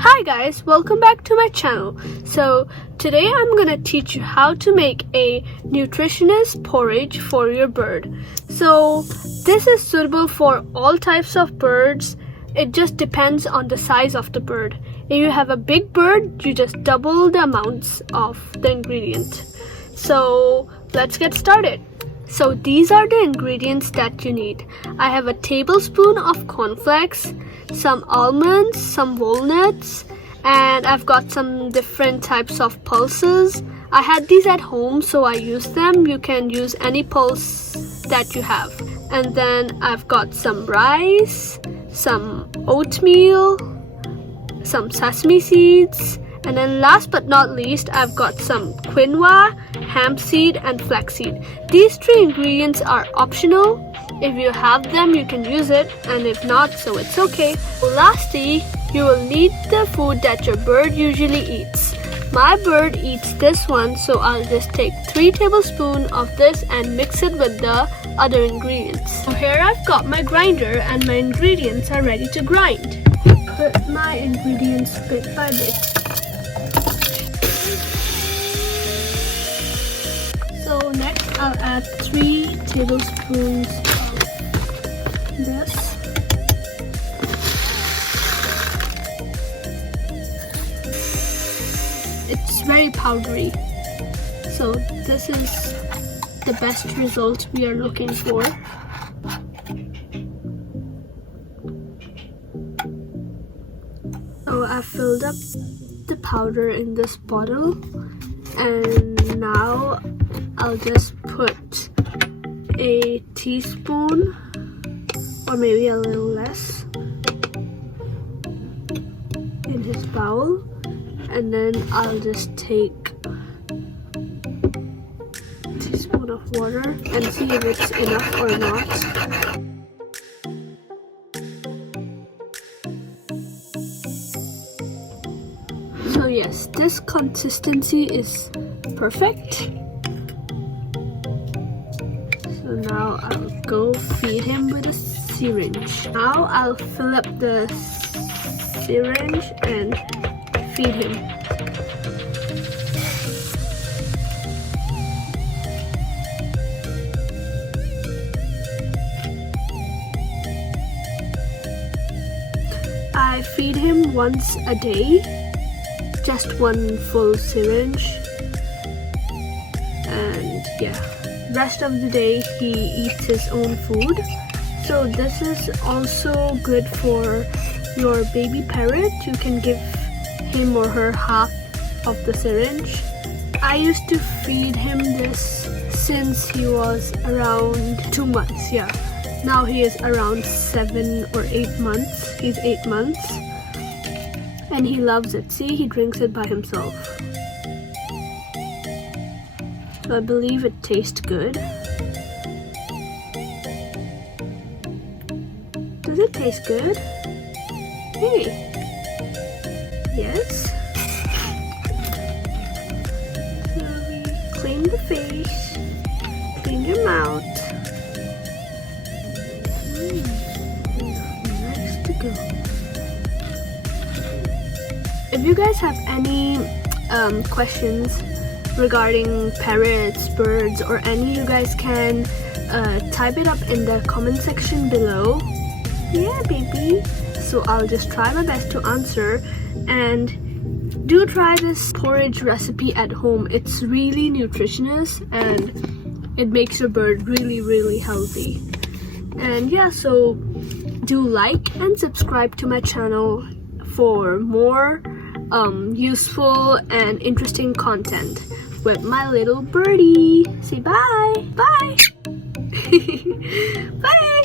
Hi guys, welcome back to my channel. So today I'm gonna teach you how to make a nutritious porridge for your bird. So this is suitable for all types of birds. It just depends on the size of the bird. If you have a big bird, you just double the amounts of the ingredient. So let's get started. So these are the ingredients that you need. I have a tablespoon of cornflakes, some almonds, some walnuts, and I've got some different types of pulses. I had these at home, so I used them. You can use any pulse that you have. And then I've got some rice, some oatmeal, some sesame seeds, and then last but not least, I've got some quinoa, hemp seed, and flaxseed. These three ingredients are optional. If you have them, you can use it, and if not, so it's okay. Lastly, you will need the food that your bird usually eats. My bird eats this one, so I'll just take 3 tablespoons of this and mix it with the other ingredients. So here I've got my grinder and my ingredients are ready to grind. Put my ingredients bit by bit. So next I'll add 3 tablespoons of this. It's very powdery, so this is the best result we are looking for. So I've filled up the powder in this bottle, and now I'll just put a teaspoon or maybe a little less in his bowl, and then I'll just take a teaspoon of water and see if it's enough or not. So yes, this consistency is perfect. So now I'll go feed him with a syringe. Now I'll fill up the syringe and feed him. I feed him once a day, just 1 full syringe, and yeah, rest of the day he eats his own food. So this is also good for your baby parrot. You can give him or her half of the syringe. I used to feed him this since he was around 2 months. Yeah, now he is around 7 or 8 months. He's 8 months and he loves it. See, he drinks it by himself. So I believe it tastes good. Does it taste good? Hey. Yes. So we clean the face, clean your mouth. Nice to go. If you guys have any questions regarding parrots, birds, or any, you guys can type it up in the comment section below. Yeah, baby. So I'll just try my best to answer. And do try this porridge recipe at home. It's really nutritious and it makes your bird really healthy. And yeah, so do like and subscribe to my channel for more useful and interesting content with my little birdie. Say bye. Bye. Bye.